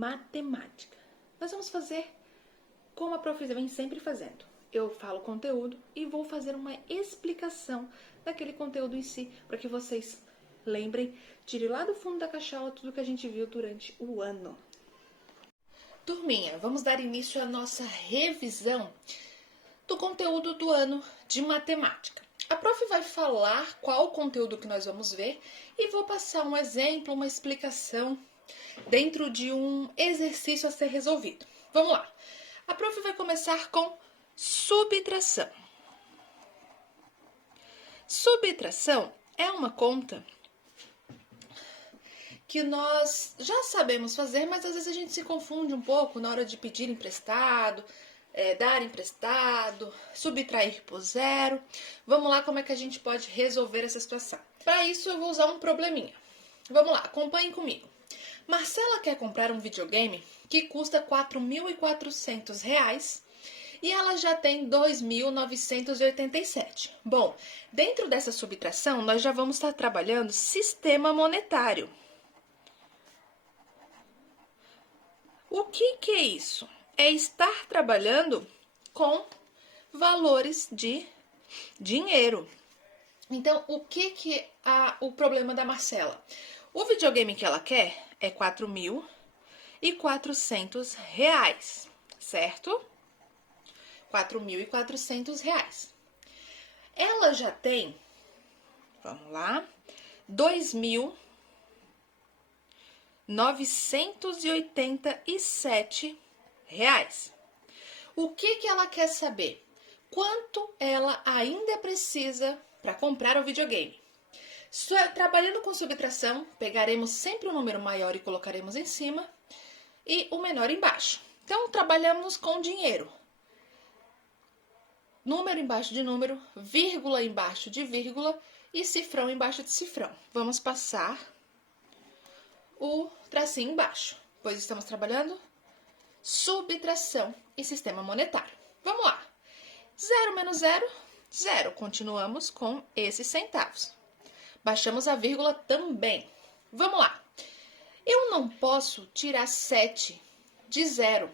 matemática. Nós vamos fazer como a prof. vem sempre fazendo. Eu falo o conteúdo e vou fazer uma explicação daquele conteúdo em si, para que vocês lembrem, tirem lá do fundo da cachola tudo que a gente viu durante o ano. Turminha, vamos dar início à nossa revisão do conteúdo do ano de matemática. A prof. vai falar qual o conteúdo que nós vamos ver e vou passar um exemplo, uma explicação dentro de um exercício a ser resolvido. Vamos lá. A prof. vai começar com subtração. Subtração é uma conta que nós já sabemos fazer, mas às vezes a gente se confunde um pouco na hora de pedir emprestado, dar emprestado, subtrair por zero. Vamos lá, como é que a gente pode resolver essa situação? Para isso eu vou usar um probleminha. Vamos lá, acompanhem comigo. Marcela quer comprar um videogame que custa R$ 4.400 e ela já tem 2.987. Bom, dentro dessa subtração, nós já vamos estar trabalhando sistema monetário. O que é isso? É estar trabalhando com valores de dinheiro. Então, o que é o problema da Marcela? O videogame que ela quer é R$ 4.400, certo? R$ 4.400. Ela já tem, vamos lá, 2.987 reais. O que ela quer saber? Quanto ela ainda precisa para comprar o videogame? Trabalhando com subtração, pegaremos sempre o número maior e colocaremos em cima e o menor embaixo. Então, trabalhamos com dinheiro. Número embaixo de número, vírgula embaixo de vírgula e cifrão embaixo de cifrão. Vamos passar o tracinho embaixo, pois estamos trabalhando subtração e sistema monetário. Vamos lá. 0 menos 0, 0. Continuamos com esses centavos. Baixamos a vírgula também. Vamos lá. Eu não posso tirar 7 de 0.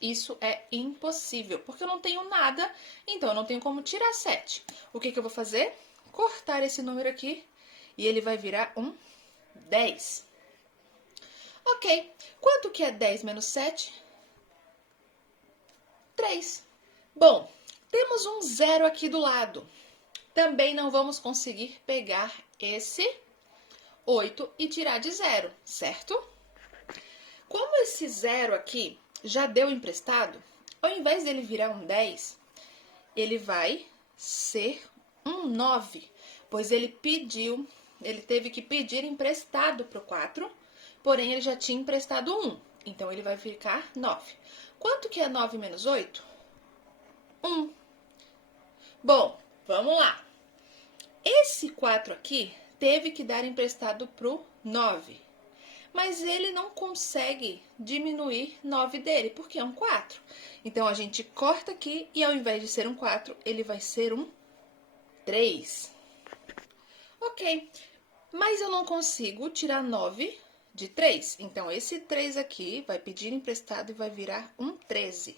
Isso é impossível, porque eu não tenho nada, então eu não tenho como tirar 7. O que eu vou fazer? Cortar esse número aqui e ele vai virar um 10. Ok. Quanto que é 10 menos 7? 3. Bom, temos um 0 aqui do lado. Também não vamos conseguir pegar esse 8 e tirar de 0, certo? Como esse 0 aqui já deu emprestado, ao invés dele virar um 10, ele vai ser um 9, pois ele teve que pedir emprestado para o 4, porém ele já tinha emprestado 1, então ele vai ficar 9. Quanto que é 9 menos 8? 1. Bom, vamos lá. Esse 4 aqui teve que dar emprestado para o 9. Mas ele não consegue diminuir 9 dele, porque é um 4. Então, a gente corta aqui e ao invés de ser um 4, ele vai ser um 3. Ok, mas eu não consigo tirar 9 de 3. Então, esse 3 aqui vai pedir emprestado e vai virar um 13.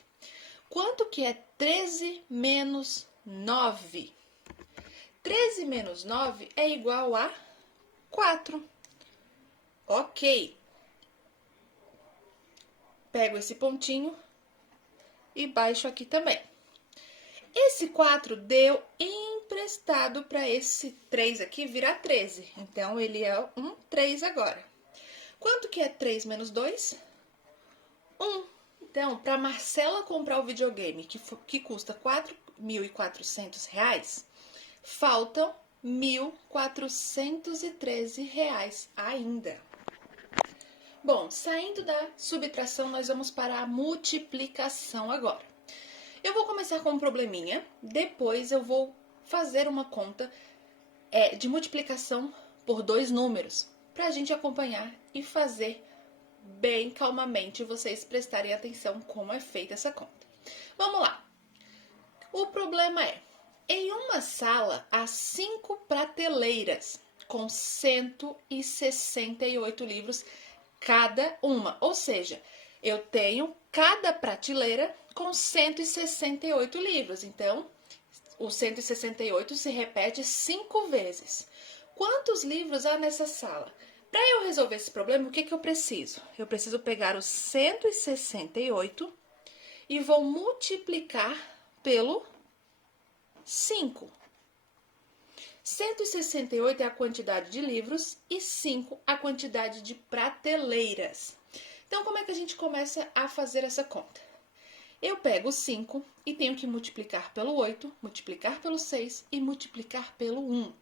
Quanto que é 13 menos 9? 13 menos 9 é igual a 4. Ok. Pego esse pontinho e baixo aqui também. Esse 4 deu emprestado para esse 3 aqui virar 13. Então, ele é um 3 agora. Quanto que é 3 menos 2? 1. Então, para Marcela comprar o videogame que custa R$ 4.400, faltam R$ 1.413 ainda. Bom, saindo da subtração, nós vamos para a multiplicação agora. Eu vou começar com um probleminha, depois eu vou fazer uma conta de multiplicação por 2 números, para a gente acompanhar e fazer bem calmamente, vocês prestarem atenção como é feita essa conta. Vamos lá. O problema é, em uma sala há 5 prateleiras com 168 livros cada uma. Ou seja, eu tenho cada prateleira com 168 livros. Então, o 168 se repete 5 vezes. Quantos livros há nessa sala? Para eu resolver esse problema, o que eu preciso? Eu preciso pegar o 168 e vou multiplicar pelo 5. 168 é a quantidade de livros e 5 a quantidade de prateleiras. Então, como é que a gente começa a fazer essa conta? Eu pego o 5 e tenho que multiplicar pelo 8, multiplicar pelo 6 e multiplicar pelo 1.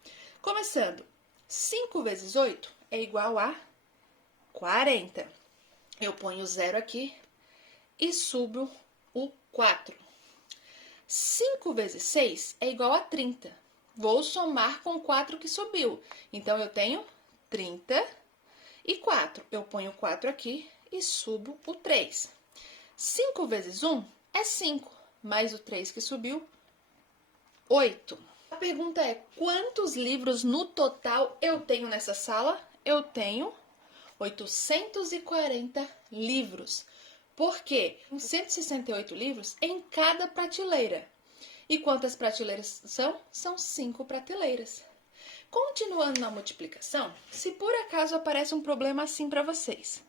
Começando, 5 vezes 8 é igual a 40. Eu ponho o 0 aqui e subo o 4. 5 vezes 6 é igual a 30. Vou somar com o 4 que subiu. Então, eu tenho 34. Eu ponho o 4 aqui e subo o 3. 5 vezes 1 é 5, mais o 3 que subiu, 8. A pergunta é, quantos livros no total eu tenho nessa sala? Eu tenho 840 livros. Por quê? 168 livros em cada prateleira. E quantas prateleiras são? São 5 prateleiras. Continuando na multiplicação, se por acaso aparece um problema assim para vocês.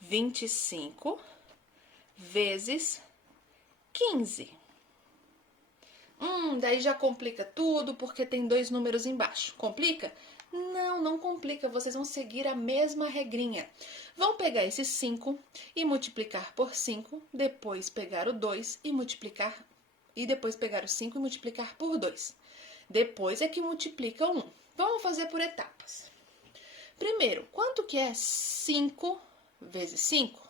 25 vezes 15. Daí já complica tudo, porque tem 2 números embaixo. Complica? Não, não complica. Vocês vão seguir a mesma regrinha. Vão pegar esse 5 e multiplicar por 5, depois pegar o 2 e multiplicar, e depois pegar o 5 e multiplicar por 2. Depois é que multiplica 1. Vamos fazer por etapas. Primeiro, quanto que é 5 vezes 5?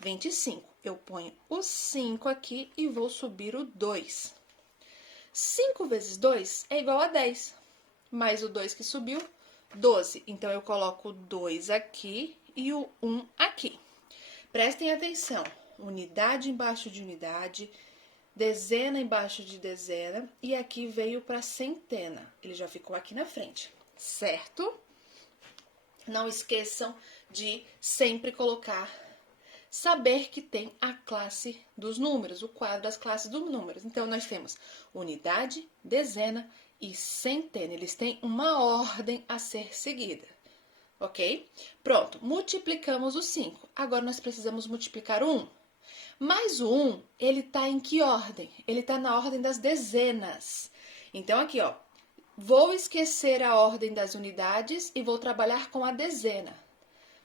25. Eu ponho o 5 aqui e vou subir o 2. 5 vezes 2 é igual a 10. Mais o 2 que subiu, 12. Então, eu coloco o 2 aqui e o 1 aqui. Prestem atenção. Unidade embaixo de unidade, dezena embaixo de dezena, e aqui veio para centena. Ele já ficou aqui na frente, certo? Não esqueçam de sempre saber que tem a classe dos números, o quadro das classes dos números. Então, nós temos unidade, dezena e centena. Eles têm uma ordem a ser seguida, ok? Pronto, multiplicamos o 5. Agora, nós precisamos multiplicar o 1. Mas o 1, ele tá em que ordem? Ele tá na ordem das dezenas. Então, aqui, ó, vou esquecer a ordem das unidades e vou trabalhar com a dezena.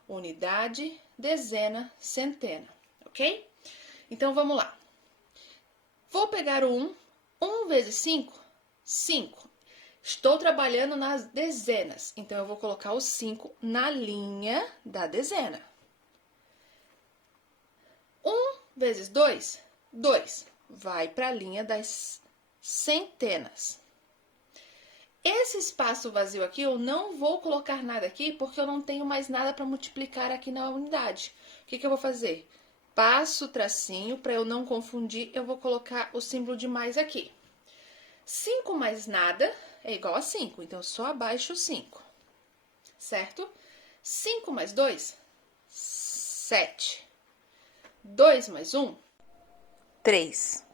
Unidade, dezena, centena, ok? Então, vamos lá. Vou pegar o 1. 1 vezes 5, 5. Estou trabalhando nas dezenas, então eu vou colocar o 5 na linha da dezena. 1 vezes 2, 2. Vai para a linha das centenas. Esse espaço vazio aqui, eu não vou colocar nada aqui, porque eu não tenho mais nada para multiplicar aqui na unidade. O que eu vou fazer? Passo o tracinho, para eu não confundir, eu vou colocar o símbolo de mais aqui. 5 mais nada é igual a 5, então só abaixo o 5, certo? 5 mais 2, 7. 2 mais 1, 3.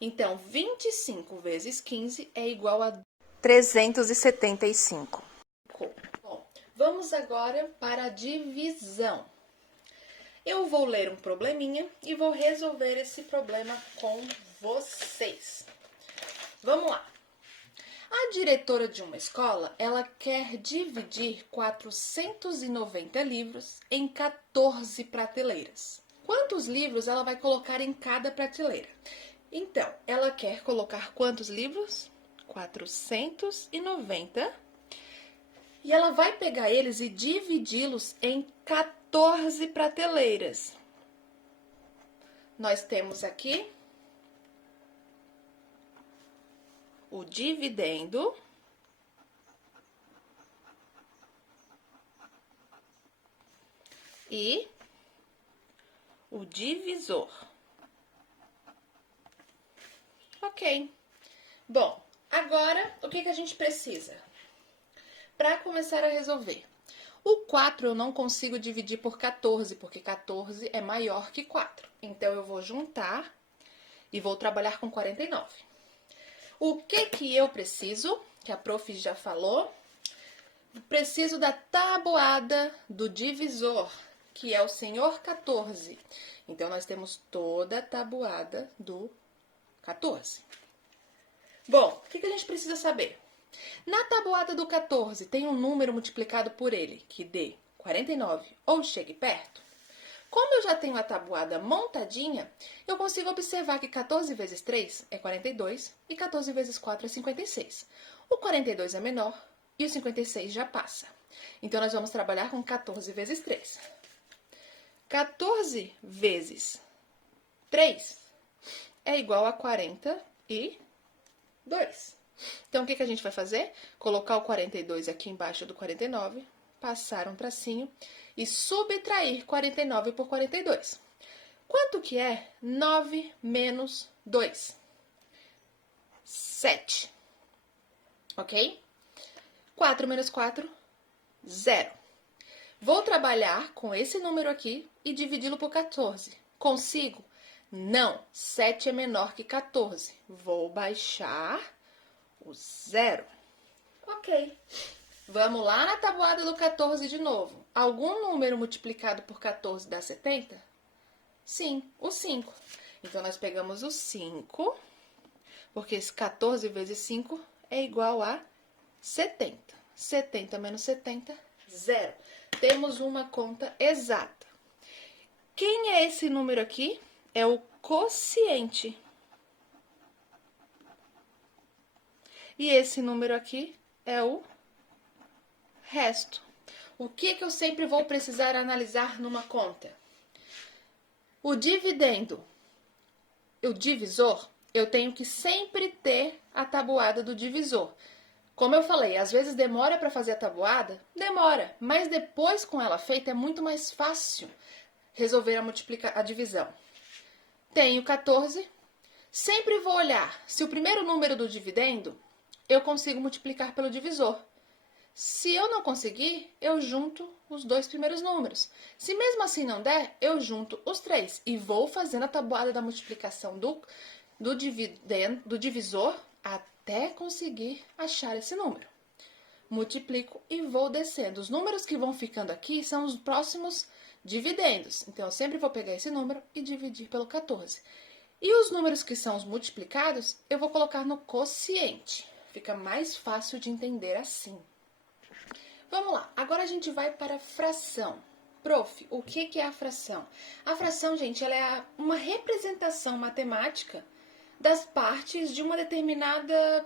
Então, 25 vezes 15 é igual a 375. Bom, vamos agora para a divisão. Eu vou ler um probleminha e vou resolver esse problema com vocês. Vamos lá. A diretora de uma escola, ela quer dividir 490 livros em 14 prateleiras. Quantos livros ela vai colocar em cada prateleira? Então, ela quer colocar quantos livros? 490. E ela vai pegar eles e dividi-los em 14 prateleiras. Nós temos aqui o dividendo e o divisor. Ok. Bom, agora o que a gente precisa? Para começar a resolver. O 4 eu não consigo dividir por 14, porque 14 é maior que 4. Então, eu vou juntar e vou trabalhar com 49. O que eu preciso? Que a prof já falou. Preciso da tabuada do divisor, que é o senhor 14. Então, nós temos toda a tabuada do 14. Bom, o que a gente precisa saber? Na tabuada do 14, tem um número multiplicado por ele, que dê 49 ou chegue perto? Como eu já tenho a tabuada montadinha, eu consigo observar que 14 vezes 3 é 42 e 14 vezes 4 é 56. O 42 é menor e o 56 já passa. Então, nós vamos trabalhar com 14 vezes 3. 14 vezes 3 é igual a 42. Então, o que a gente vai fazer? Colocar o 42 aqui embaixo do 49, passar um tracinho e subtrair 49 por 42. Quanto que é 9 menos 2? 7. Ok? 4 menos 4, 0. Vou trabalhar com esse número aqui e dividi-lo por 14. Consigo? Não. 7 é menor que 14. Vou baixar o 0. Ok. Vamos lá na tabuada do 14 de novo. Algum número multiplicado por 14 dá 70? Sim, o 5. Então, nós pegamos o 5, porque esse 14 vezes 5 é igual a 70. 70 menos 70, 0. Temos uma conta exata. Quem é esse número aqui? É o quociente. E esse número aqui é o resto. O que eu sempre vou precisar analisar numa conta? O dividendo, o divisor, eu tenho que sempre ter a tabuada do divisor. Como eu falei, às vezes demora para fazer a tabuada? Demora, mas depois com ela feita é muito mais fácil resolver a divisão. Tenho 14, sempre vou olhar se o primeiro número do dividendo eu consigo multiplicar pelo divisor. Se eu não conseguir, eu junto os dois primeiros números. Se mesmo assim não der, eu junto os 3 e vou fazendo a tabuada da multiplicação do divisor até conseguir achar esse número. Multiplico e vou descendo. Os números que vão ficando aqui são os próximos dividendos. Então, eu sempre vou pegar esse número e dividir pelo 14. E os números que são os multiplicados, eu vou colocar no quociente. Fica mais fácil de entender assim. Vamos lá, agora a gente vai para a fração. Prof, o que é a fração? A fração, gente, ela é uma representação matemática das partes de uma determinada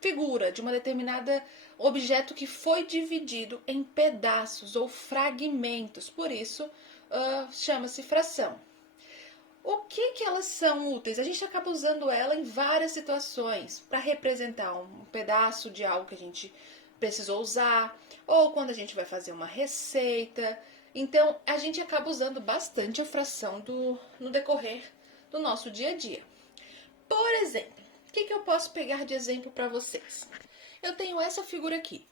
figura, de uma determinada objeto que foi dividido em pedaços ou fragmentos. Por isso, chama-se fração. O que elas são úteis? A gente acaba usando ela em várias situações para representar um pedaço de algo que a gente precisou usar, ou quando a gente vai fazer uma receita. Então, a gente acaba usando bastante a fração no decorrer do nosso dia a dia. Por exemplo, o que eu posso pegar de exemplo para vocês? Eu tenho essa figura aqui.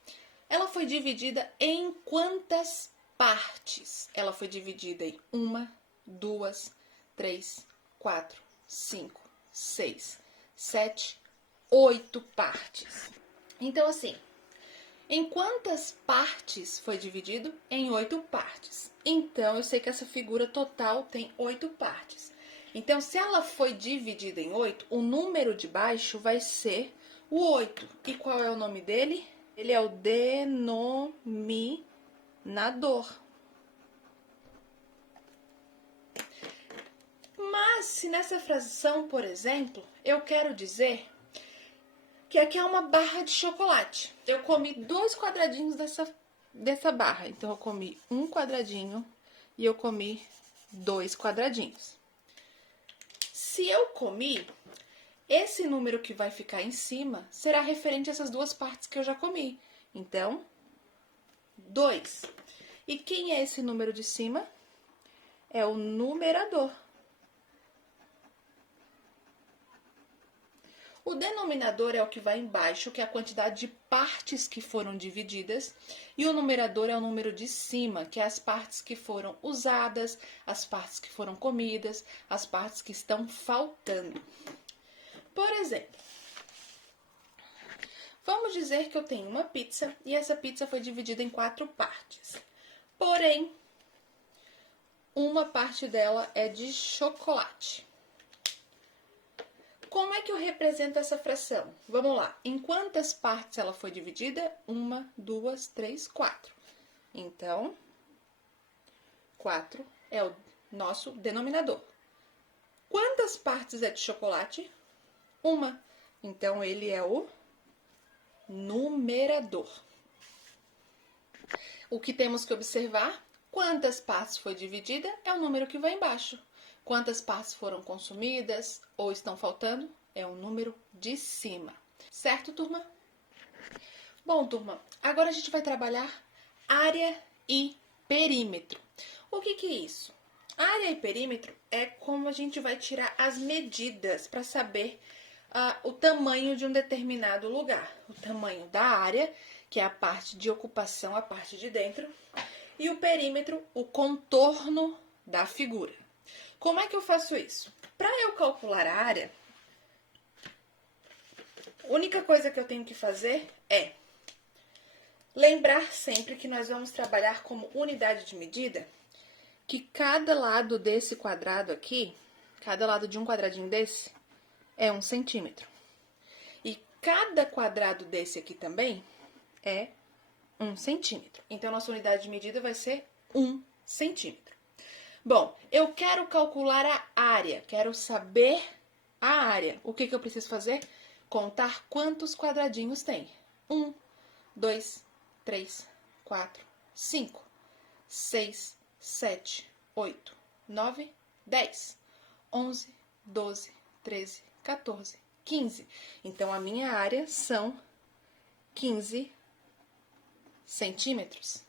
Ela foi dividida em quantas partes? Ela foi dividida em 1, 2, 3, 4, 5, 6, 7, 8 partes. Então, assim, em quantas partes foi dividido? Em 8 partes. Então, eu sei que essa figura total tem 8 partes. Então, se ela foi dividida em 8, o número de baixo vai ser o 8. E qual é o nome dele? Ele é o denominador. Mas, se nessa fração, por exemplo, eu quero dizer que aqui é uma barra de chocolate. Eu comi 2 quadradinhos dessa barra. Então, eu comi 1 quadradinho e eu comi 2 quadradinhos. Se eu comi, esse número que vai ficar em cima será referente a essas 2 partes que eu já comi. Então, 2. E quem é esse número de cima? É o numerador. O denominador é o que vai embaixo, que é a quantidade de partes que foram divididas, e o numerador é o número de cima, que é as partes que foram usadas, as partes que foram comidas, as partes que estão faltando. Por exemplo, vamos dizer que eu tenho uma pizza e essa pizza foi dividida em 4 partes. Porém, uma parte dela é de chocolate. Como é que eu represento essa fração? Vamos lá. Em quantas partes ela foi dividida? 1, 2, 3, 4. Então, 4 é o nosso denominador. Quantas partes é de chocolate? 1. Então, ele é o numerador. O que temos que observar? Quantas partes foi dividida é o número que vai embaixo. Quantas partes foram consumidas ou estão faltando é o número de cima. Certo, turma? Bom, turma, agora a gente vai trabalhar área e perímetro. O que é isso? Área e perímetro é como a gente vai tirar as medidas para saber o tamanho de um determinado lugar. O tamanho da área, que é a parte de ocupação, a parte de dentro, e o perímetro, o contorno da figura. Como é que eu faço isso? Para eu calcular a área, a única coisa que eu tenho que fazer é lembrar sempre que nós vamos trabalhar como unidade de medida, que cada lado desse quadrado aqui, cada lado de um quadradinho desse, é 1 centímetro. E cada quadrado desse aqui também é 1 centímetro. Então, nossa unidade de medida vai ser 1 centímetro. Bom, eu quero calcular a área, quero saber a área. O que eu preciso fazer? Contar quantos quadradinhos tem. 1, 2, 3, 4, 5, 6, 7, 8, 9, 10, 11, 12, 13, 14, 15. Então, a minha área são 15 centímetros.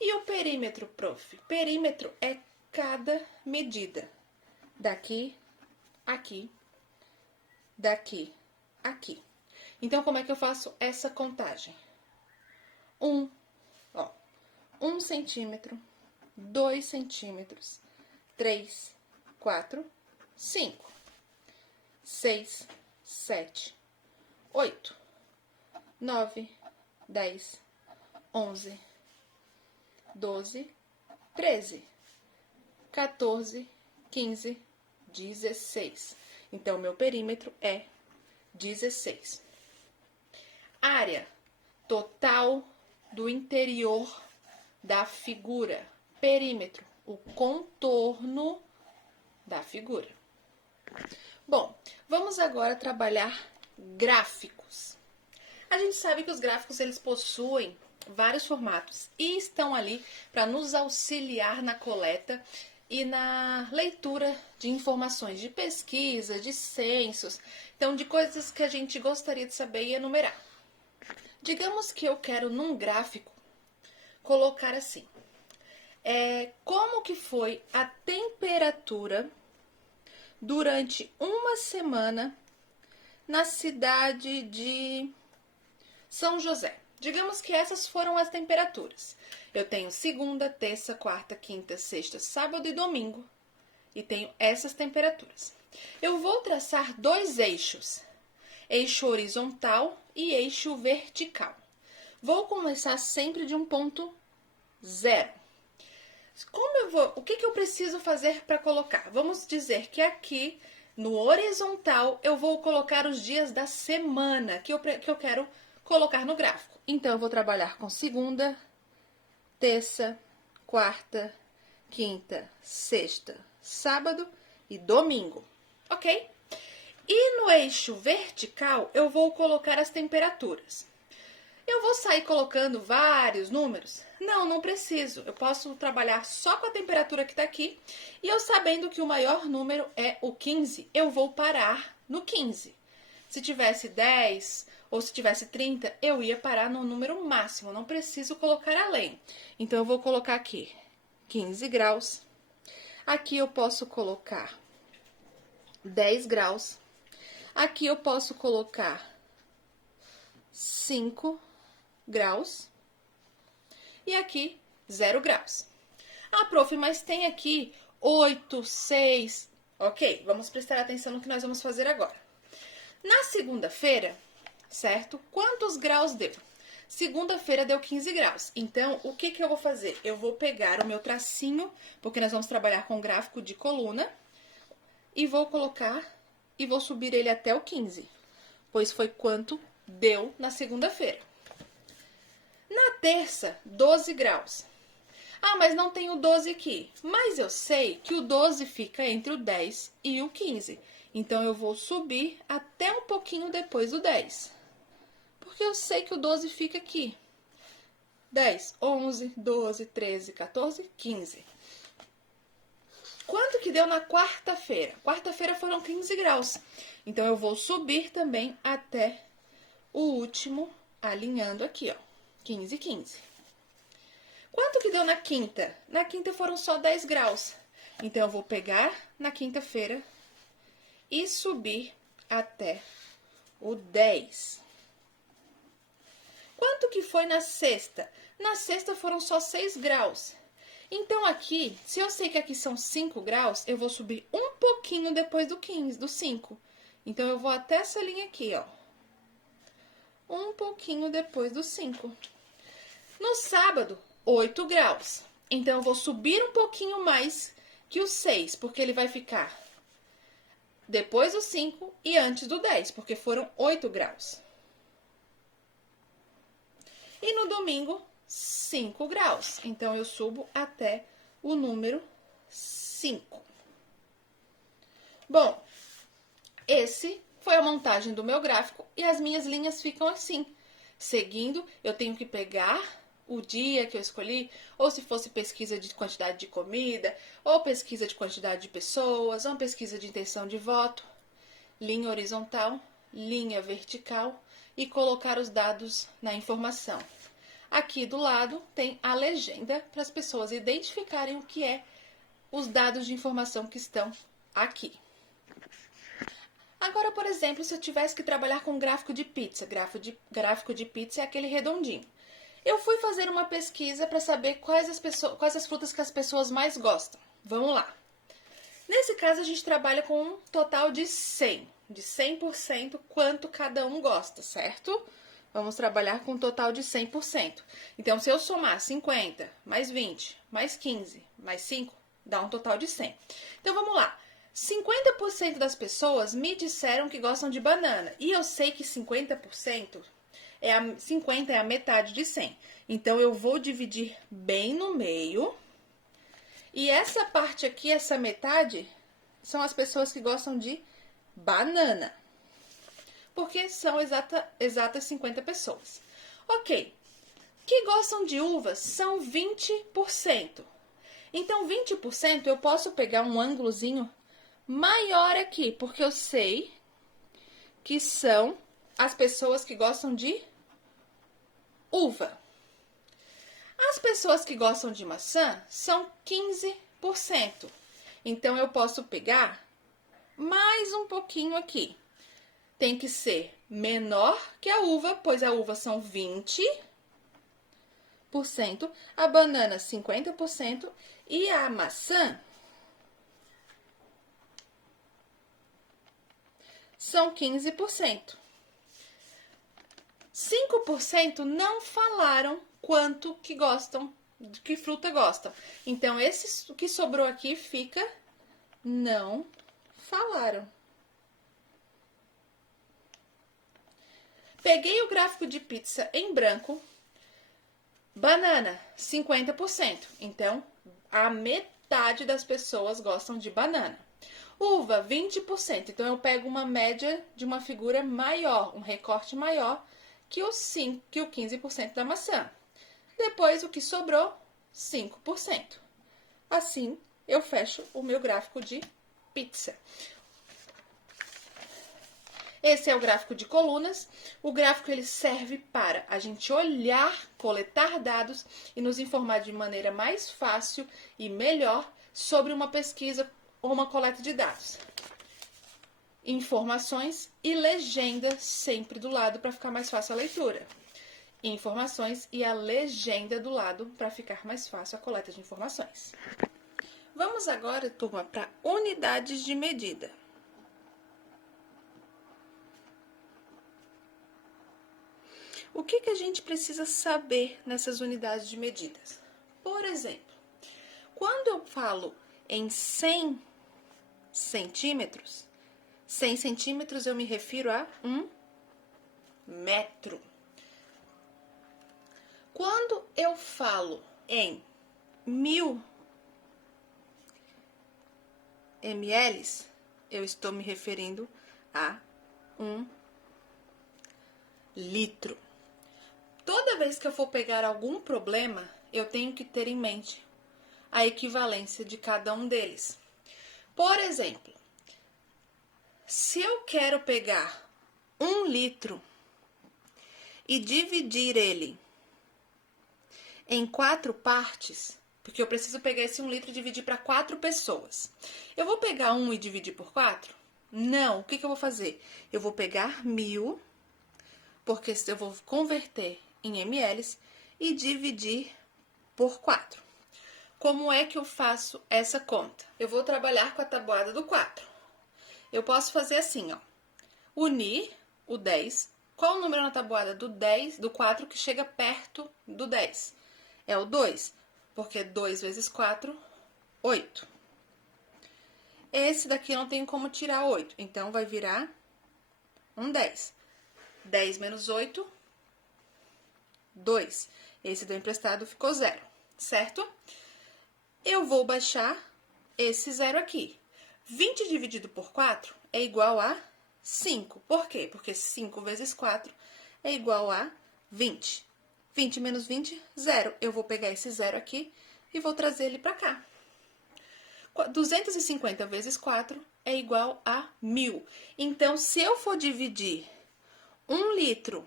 E o perímetro, prof? Perímetro é cada medida. Daqui, aqui, daqui, aqui. Então, como é que eu faço essa contagem? 1 centímetro, 2 centímetros, 3, 4, 5, 6, 7, 8, 9, 10, 11, 12, 13, 14, 15, 16. Então, meu perímetro é 16. Área total do interior da figura. Perímetro, o contorno da figura. Bom, vamos agora trabalhar gráficos. A gente sabe que os gráficos eles possuem vários formatos e estão ali para nos auxiliar na coleta e na leitura de informações de pesquisa, de censos, então de coisas que a gente gostaria de saber e enumerar. Digamos que eu quero num gráfico colocar assim, como que foi a temperatura durante uma semana na cidade de São José. Digamos que essas foram as temperaturas. Eu tenho segunda, terça, quarta, quinta, sexta, sábado e domingo. E tenho essas temperaturas. Eu vou traçar 2 eixos. Eixo horizontal e eixo vertical. Vou começar sempre de um ponto 0. O que eu preciso fazer para colocar? Vamos dizer que aqui no horizontal eu vou colocar os dias da semana que eu quero colocar no gráfico. Então, eu vou trabalhar com segunda, terça, quarta, quinta, sexta, sábado e domingo, ok? E no eixo vertical, eu vou colocar as temperaturas. Eu vou sair colocando vários números? Não preciso. Eu posso trabalhar só com a temperatura que está aqui. E eu sabendo que o maior número é o 15, eu vou parar no 15. Se tivesse 10 ou se tivesse 30, eu ia parar no número máximo. Não preciso colocar além. Então, eu vou colocar aqui 15 graus. Aqui eu posso colocar 10 graus. Aqui eu posso colocar 5 graus e aqui 0 graus. Ah, prof, mas tem aqui 8, 6. Ok, vamos prestar atenção no que nós vamos fazer agora. Na segunda-feira, certo? Quantos graus deu? Segunda-feira deu 15 graus. Então, o que eu vou fazer? Eu vou pegar o meu tracinho, porque nós vamos trabalhar com gráfico de coluna, e vou colocar e vou subir ele até o 15, pois foi quanto deu na segunda-feira. Na terça, 12 graus. Ah, mas não tem o 12 aqui. Mas eu sei que o 12 fica entre o 10 e o 15. Então, eu vou subir até um pouquinho depois do 10. Porque eu sei que o 12 fica aqui. 10, 11, 12, 13, 14, 15. Quanto que deu na quarta-feira? Quarta-feira foram 15 graus. Então, eu vou subir também até o último, alinhando aqui, ó. 15, 15. Quanto que deu na quinta? Na quinta foram só 10 graus. Então, eu vou pegar na quinta-feira e subir até o 10. Quanto que foi na sexta? Na sexta foram só 6 graus. Então, aqui, se eu sei que aqui são 5 graus, eu vou subir um pouquinho depois do 15, do 5. Então, eu vou até essa linha aqui, ó. Um pouquinho depois do 5. No sábado, 8 graus. Então, eu vou subir um pouquinho mais que o 6, porque ele vai ficar depois do 5 e antes do 10, porque foram 8 graus. E no domingo, 5 graus. Então, eu subo até o número 5. Bom, esse foi a montagem do meu gráfico e as minhas linhas ficam assim. Seguindo, eu tenho que pegar o dia que eu escolhi, ou se fosse pesquisa de quantidade de comida, ou pesquisa de quantidade de pessoas, ou pesquisa de intenção de voto, linha horizontal, linha vertical e colocar os dados na informação. Aqui do lado tem a legenda para as pessoas identificarem o que é os dados de informação que estão aqui. Agora, por exemplo, se eu tivesse que trabalhar com gráfico de pizza, gráfico de pizza é aquele redondinho. Eu fui fazer uma pesquisa para saber quais as frutas que as pessoas mais gostam. Vamos lá. Nesse caso, a gente trabalha com um total de 100. De 100% quanto cada um gosta, certo? Vamos trabalhar com um total de 100%. Então, se eu somar 50, mais 20, mais 15, mais 5, dá um total de 100. Então, vamos lá. 50% das pessoas me disseram que gostam de banana. E eu sei que 50% 50 é a metade de 100. Então, eu vou dividir bem no meio. E essa parte aqui, essa metade, são as pessoas que gostam de banana. Porque são exatas 50 pessoas. Ok. Que gostam de uvas são 20%. Então, 20% eu posso pegar um ângulozinho maior aqui, porque eu sei que são as pessoas que gostam de uva. As pessoas que gostam de maçã são 15%. Então, eu posso pegar mais um pouquinho aqui. Tem que ser menor que a uva, pois a uva são 20%, a banana 50% e a maçã são 15%. 5% não falaram quanto que gostam, de que fruta gostam. Então, esse que sobrou aqui fica não falaram. Peguei o gráfico de pizza em branco. Banana, 50%. Então, a metade das pessoas gostam de banana. Uva, 20%. Então, eu pego uma média de uma figura maior, um recorte maior que o 15% da maçã. Depois, o que sobrou, 5%. Assim, eu fecho o meu gráfico de pizza. Esse é o gráfico de colunas. O gráfico ele serve para a gente olhar, coletar dados e nos informar de maneira mais fácil e melhor sobre uma pesquisa ou uma coleta de dados. informações e legenda sempre do lado para ficar mais fácil a leitura. Informações e a legenda do lado para ficar mais fácil a coleta de informações. Vamos agora, turma, para unidades de medida. O que a gente precisa saber nessas unidades de medidas? Por exemplo, quando eu falo em 100 centímetros, 100 centímetros eu me refiro a 1 metro. Quando eu falo em 1000 ml, eu estou me referindo a 1 litro. Toda vez que eu for pegar algum problema, eu tenho que ter em mente a equivalência de cada um deles. Por exemplo, se eu quero pegar 1 litro e dividir ele em 4 partes, porque eu preciso pegar esse 1 litro e dividir para 4 pessoas. Eu vou pegar 1 e dividir por 4? Não. O que eu vou fazer? Eu vou pegar 1000, porque eu vou converter em ml e dividir por 4. Como é que eu faço essa conta? Eu vou trabalhar com a tabuada do 4. Eu posso fazer assim, ó. Unir o 10. Qual o número na tabuada do 10, do 4 que chega perto do 10? É o 2, porque 2 vezes 4, 8. Esse daqui eu não tenho como tirar 8, então vai virar um 10. 10 menos 8, 2. Esse do emprestado ficou 0, certo? Eu vou baixar esse 0 aqui. 20 dividido por 4 é igual a 5. Por quê? Porque 5 vezes 4 é igual a 20. 20 menos 20, 0. Eu vou pegar esse 0 aqui e vou trazer ele para cá. 250 vezes 4 é igual a 1000. Então, se eu for dividir 1 litro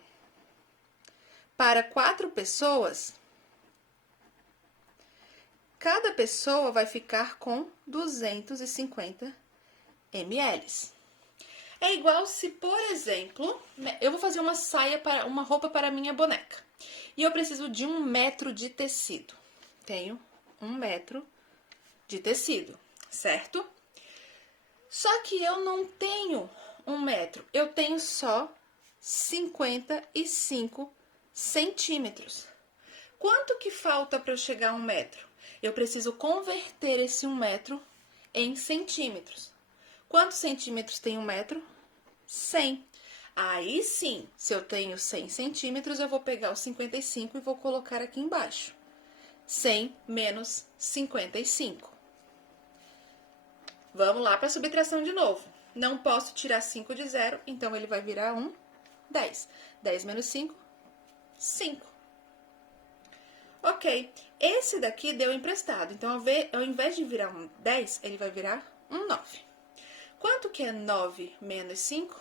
para 4 pessoas, cada pessoa vai ficar com 250 ml. É igual se, por exemplo, eu vou fazer uma roupa para a minha boneca. E eu preciso de 1 metro de tecido. Tenho 1 metro de tecido, certo? Só que eu não tenho 1 metro, eu tenho só 55 centímetros. Quanto que falta para eu chegar a 1 metro? Eu preciso converter esse 1 metro em centímetros. Quantos centímetros tem 1 metro? 100. Aí sim, se eu tenho 100 centímetros, eu vou pegar os 55 e vou colocar aqui embaixo. 100 menos 55. Vamos lá para a subtração de novo. Não posso tirar 5 de 0, então ele vai virar um 10. 10 menos 5, 5. Ok, esse daqui deu emprestado, então ao invés de virar um 10, ele vai virar um 9. Quanto que é 9 menos 5?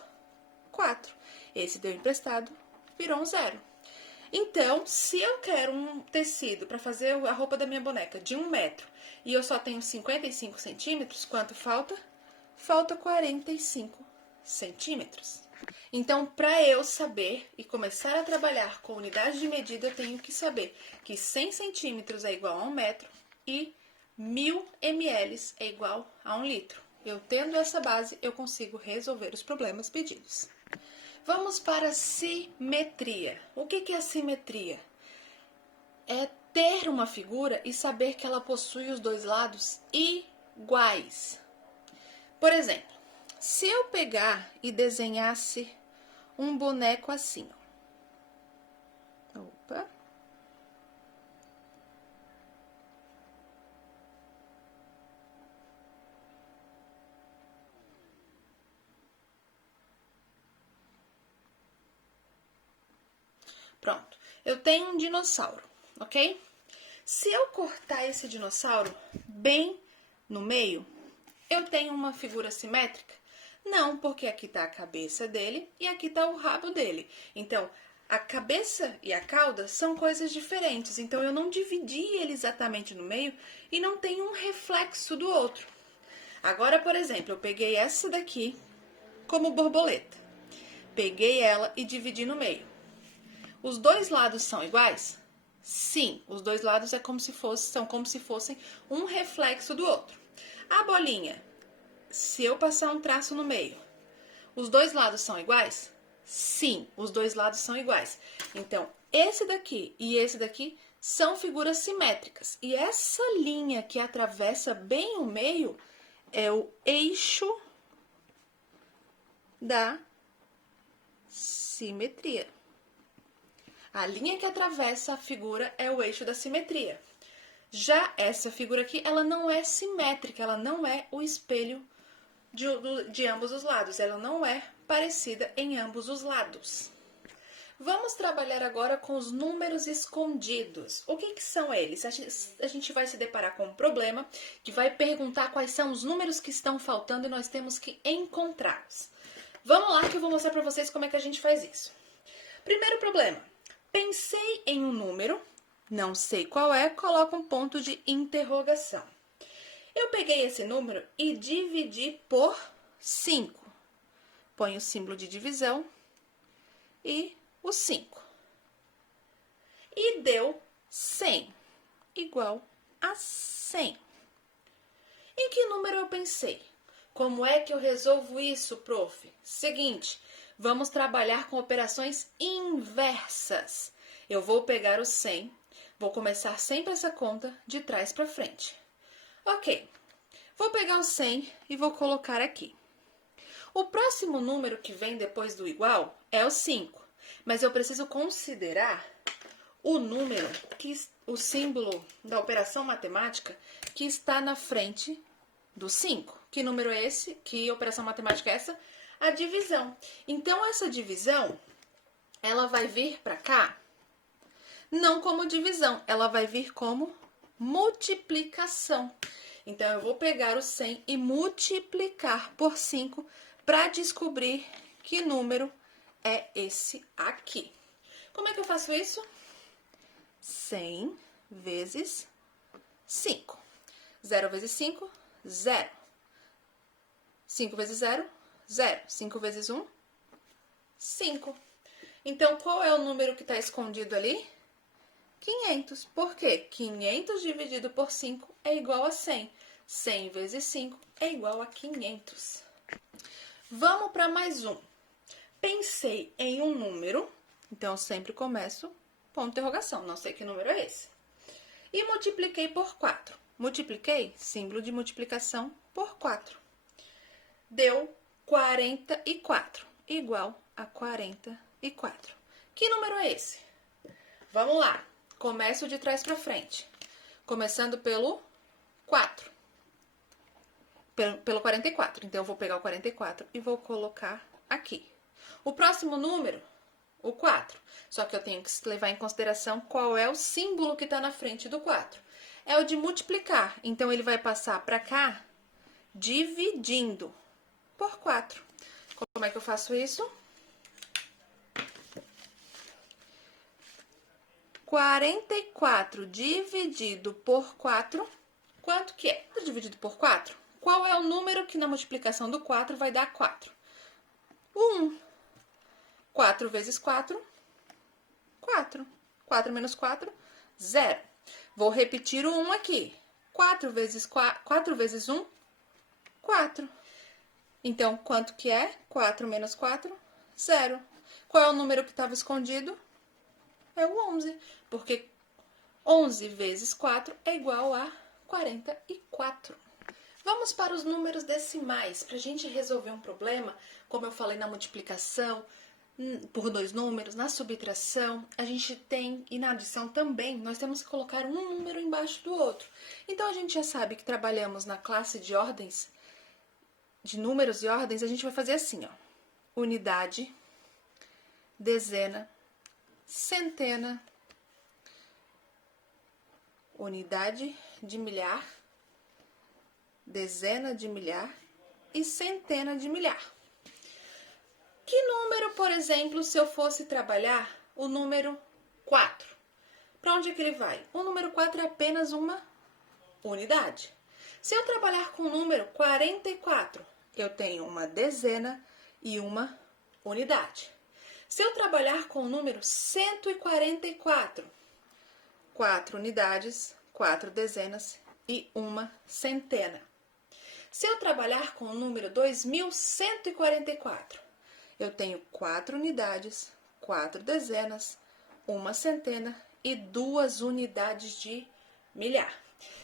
4. Esse deu emprestado, virou um 0. Então, se eu quero um tecido para fazer a roupa da minha boneca de 1 metro e eu só tenho 55 centímetros, quanto falta? Falta 45 centímetros. Então, para eu saber e começar a trabalhar com unidade de medida, eu tenho que saber que 100 centímetros é igual a 1 metro e 1000 ml é igual a 1 litro. Eu tendo essa base, eu consigo resolver os problemas pedidos. Vamos para a simetria. O que é a simetria? É ter uma figura e saber que ela possui os dois lados iguais. Por exemplo, se eu pegar e desenhasse um boneco assim, ó. Opa. Pronto. Eu tenho um dinossauro, ok? Se eu cortar esse dinossauro bem no meio, eu tenho uma figura simétrica? Não, porque aqui está a cabeça dele e aqui está o rabo dele. Então, a cabeça e a cauda são coisas diferentes. Então, eu não dividi ele exatamente no meio e não tem um reflexo do outro. Agora, por exemplo, eu peguei essa daqui, como borboleta. Peguei ela e dividi no meio. Os dois lados são iguais? Sim, os dois lados são como se fossem um reflexo do outro. A bolinha, se eu passar um traço no meio, os dois lados são iguais? Sim, os dois lados são iguais. Então, esse daqui e esse daqui são figuras simétricas. E essa linha que atravessa bem o meio é o eixo da simetria. A linha que atravessa a figura é o eixo da simetria. Já essa figura aqui, ela não é simétrica, ela não é o espelho de ambos os lados, ela não é parecida em ambos os lados. Vamos trabalhar agora com os números escondidos. O que são eles? A gente vai se deparar com um problema que vai perguntar quais são os números que estão faltando e nós temos que encontrá-los. Vamos lá que eu vou mostrar para vocês como é que a gente faz isso. Primeiro problema. Pensei em um número, não sei qual é, coloco um ponto de interrogação. Eu peguei esse número e dividi por 5. Ponho o símbolo de divisão e o 5. E deu 100, igual a 100. Em que número eu pensei? Como é que eu resolvo isso, prof? Seguinte, vamos trabalhar com operações inversas. Eu vou pegar o 100, vou começar sempre essa conta de trás para frente. Ok, vou pegar o 100 e vou colocar aqui. O próximo número que vem depois do igual é o 5, mas eu preciso considerar o número, o símbolo da operação matemática que está na frente do 5. Que número é esse? Que operação matemática é essa? A divisão. Então, essa divisão, ela vai vir para cá, não como divisão, ela vai vir como multiplicação. Então, eu vou pegar o 100 e multiplicar por 5 para descobrir que número é esse aqui. Como é que eu faço isso? 100 vezes 5. 0 vezes 5, 0. 5 vezes 0, 0. 5 vezes 1, 5. Então, qual é o número que está escondido ali? 500. Por quê? 500 dividido por 5 é igual a 100. 100 vezes 5 é igual a 500. Vamos para mais um. Pensei em um número, então eu sempre começo ponto de interrogação, não sei que número é esse. E multipliquei por 4. Multipliquei, símbolo de multiplicação, por 4. Deu 44, igual a 44. Que número é esse? Vamos lá, começo de trás para frente. Começando pelo 4. Pelo 44. Então, eu vou pegar o 44 e vou colocar aqui. O próximo número, o 4. Só que eu tenho que levar em consideração qual é o símbolo que está na frente do 4. É o de multiplicar. Então, ele vai passar para cá dividindo por 4. Como é que eu faço isso? 44 dividido por 4, quanto que é? Dividido por 4, qual é o número que na multiplicação do 4 vai dar 4? 1. 4 vezes 4, 4. 4 menos 4, 0. Vou repetir o 1 aqui. 4 vezes 1, 4. Então, quanto que é? 4 menos 4, 0. Qual é o número que estava escondido? É o 11, porque 11 vezes 4 é igual a 44. Vamos para os números decimais. Para a gente resolver um problema, como eu falei na multiplicação, por dois números, na subtração, a gente tem, e na adição também, nós temos que colocar um número embaixo do outro. Então, a gente já sabe que trabalhamos na classe de ordens, de números e ordens, a gente vai fazer assim, ó. Unidade, dezena, centena, unidade de milhar, dezena de milhar e centena de milhar. Que número, por exemplo, se eu fosse trabalhar o número 4? Para onde é que ele vai? O número 4 é apenas uma unidade. Se eu trabalhar com o número 44, eu tenho uma dezena e 1 unidade. Se eu trabalhar com o número 144, 4 unidades, 4 dezenas e 1 centena. Se eu trabalhar com o número 2144, eu tenho 4 unidades, 4 dezenas, 1 centena e 2 unidades de milhar.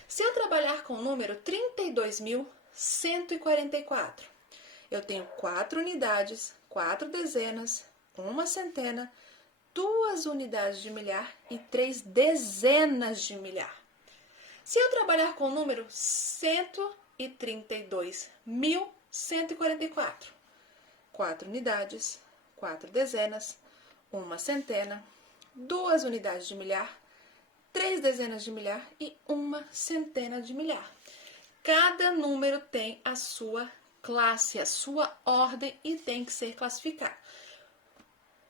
Se eu trabalhar com o número 32.144, eu tenho 4 unidades, 4 dezenas, 1 centena, 2 unidades de milhar e 3 dezenas de milhar. Se eu trabalhar com o número 132.144, 4 unidades, 4 dezenas, 1 centena, 2 unidades de milhar, 3 dezenas de milhar e 1 centena de milhar. Cada número tem a sua classe, a sua ordem e tem que ser classificado.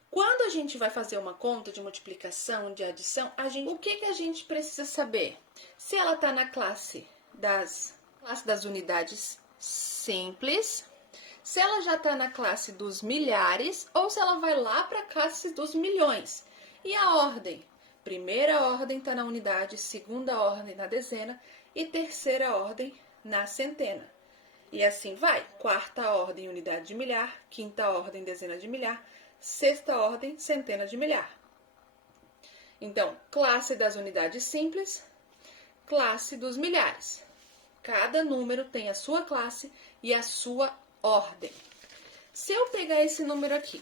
Quando a gente vai fazer uma conta de multiplicação, de adição, o que a gente precisa saber? Se ela está na classe das unidades simples, se ela já está na classe dos milhares ou se ela vai lá para a classe dos milhões. E a ordem? Primeira ordem está na unidade, segunda ordem na dezena e terceira ordem na centena. E assim vai. Quarta ordem, unidade de milhar, quinta ordem, dezena de milhar, sexta ordem, centena de milhar. Então, classe das unidades simples, classe dos milhares. Cada número tem a sua classe e a sua ordem. Se eu pegar esse número aqui,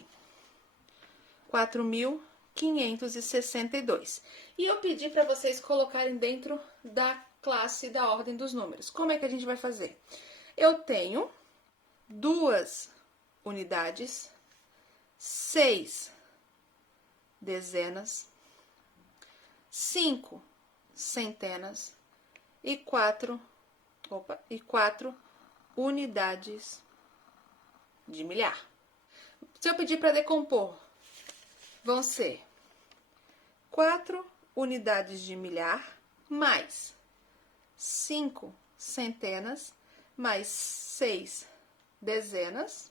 4.562, e eu pedir para vocês colocarem dentro da classe da ordem dos números, como é que a gente vai fazer? Eu tenho 2 unidades, 6 dezenas, 5 centenas e 4 unidades de milhar. Se eu pedir para decompor, vão ser 4 unidades de milhar mais 5 centenas mais 6 dezenas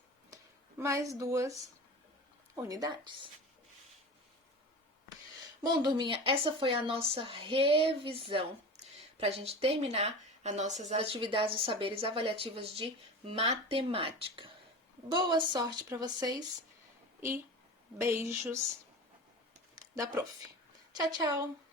mais 2 unidades. Bom, turminha, essa foi a nossa revisão para a gente terminar as nossas atividades e saberes avaliativas de matemática. Boa sorte para vocês e beijos da prof. Tchau, tchau!